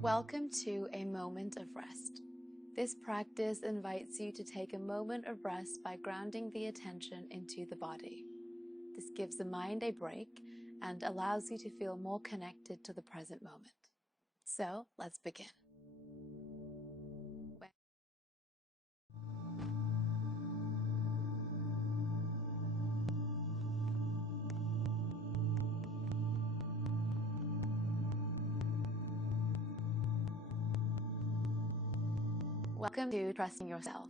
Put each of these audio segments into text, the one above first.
Welcome to a moment of rest. This practice invites you to take a moment of rest by grounding the attention into the body. This gives the mind a break and allows you to feel more connected to the present moment. So, let's begin. Welcome to Trusting Yourself.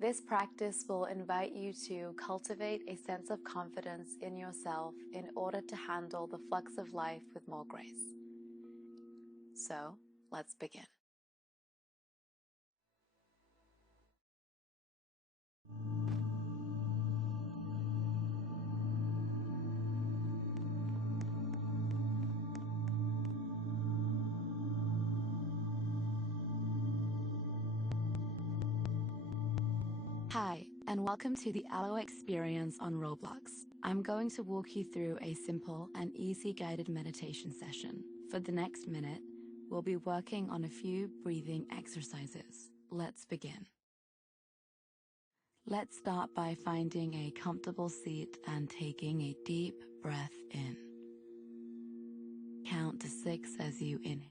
This practice will invite you to cultivate a sense of confidence in yourself in order to handle the flux of life with more grace. So, let's begin. Hi, and welcome to the Aloe Experience on Roblox. I'm going to walk you through a simple and easy guided meditation session. For the next minute, we'll be working on a few breathing exercises. Let's begin. Let's start by finding a comfortable seat and taking a deep breath in. Count to 6 as you inhale.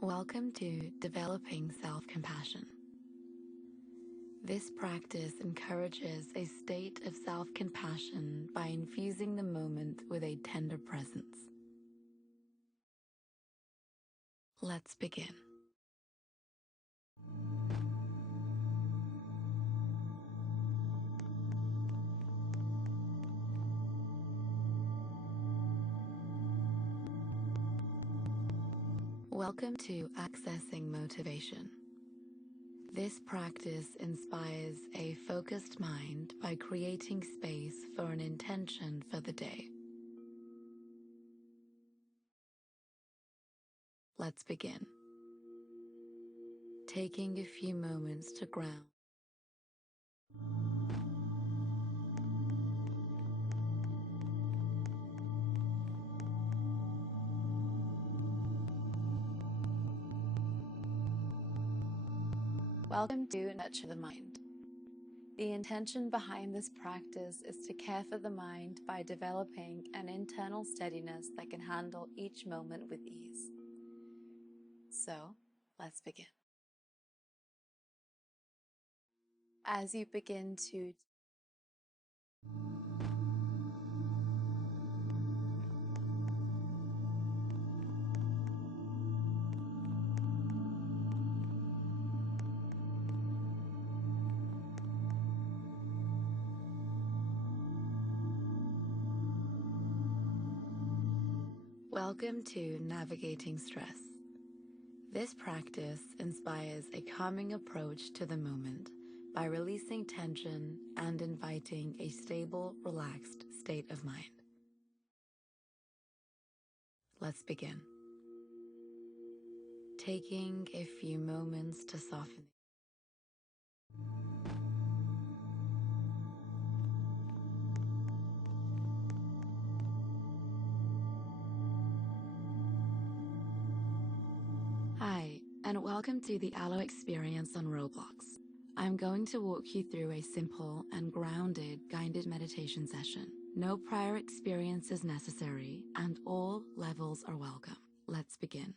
Welcome to Developing Self-Compassion. This practice encourages a state of self-compassion by infusing the moment with a tender presence. Let's begin. Welcome to Accessing Motivation. This practice inspires a focused mind by creating space for an intention for the day. Let's begin. Taking a few moments to ground. Welcome to Nurture the Mind. The intention behind this practice is to care for the mind by developing an internal steadiness that can handle each moment with ease. So, let's begin. As you begin to Welcome to Navigating Stress. This practice inspires a calming approach to the moment by releasing tension and inviting a stable, relaxed state of mind. Let's begin. Taking a few moments to soften. Hi, and welcome to the Aloe Experience on Roblox. I'm going to walk you through a simple and grounded guided meditation session. No prior experience is necessary, and all levels are welcome. Let's begin.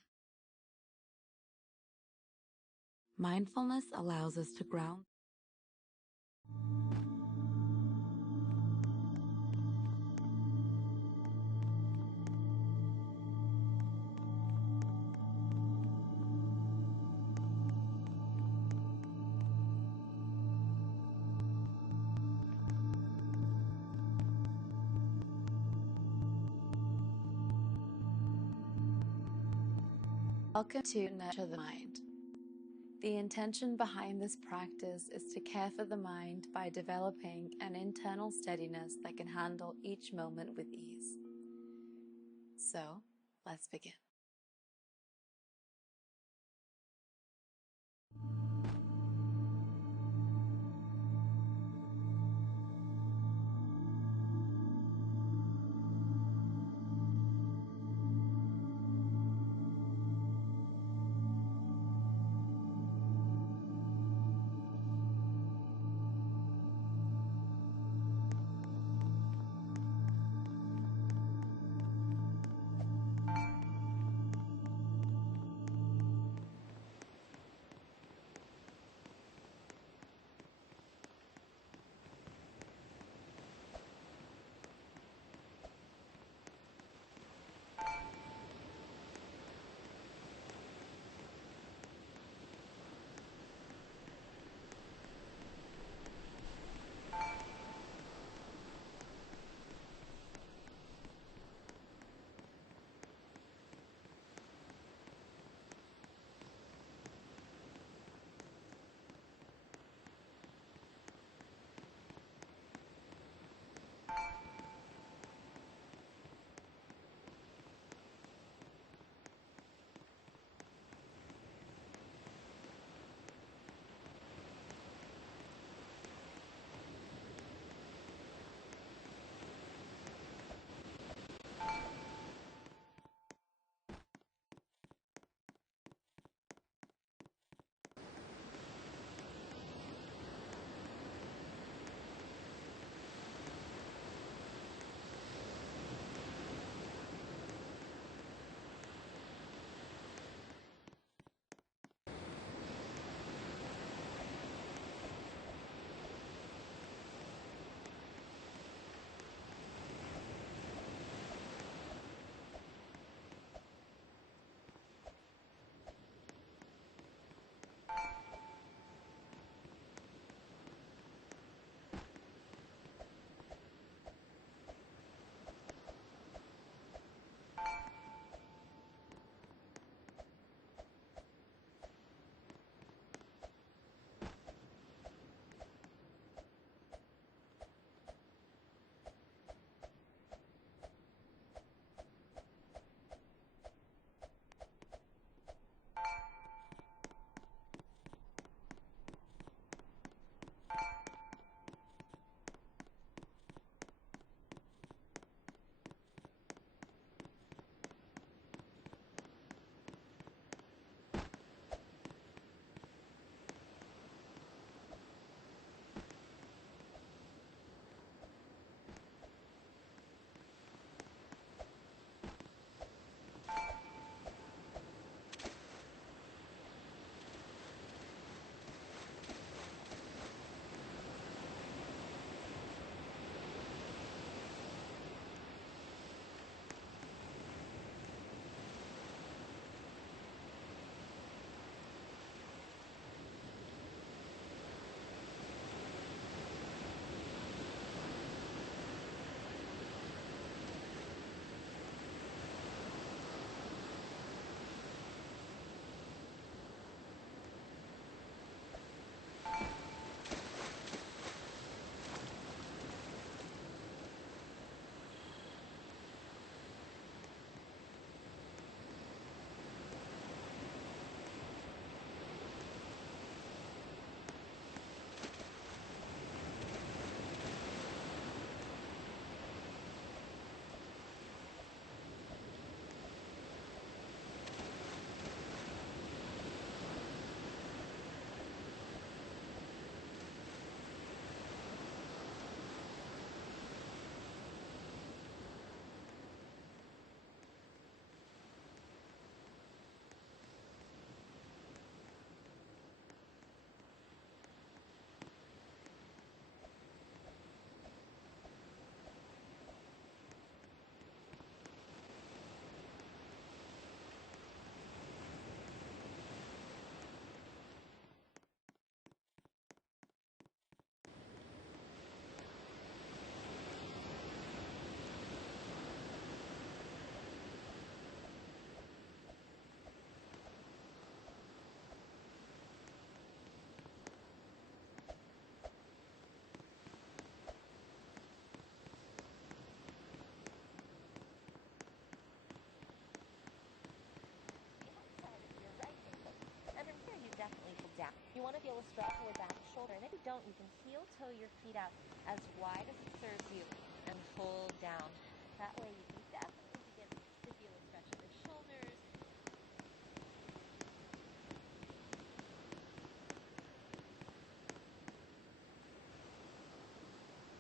Mindfulness allows us to ground. Welcome to Nurture the Mind. The intention behind this practice is to care for the mind by developing an internal steadiness that can handle each moment with ease. So, let's begin. want to be able to straddle your back shoulder. And if you don't, you can heel toe your feet out as wide as it serves you and hold down. That way you can definitely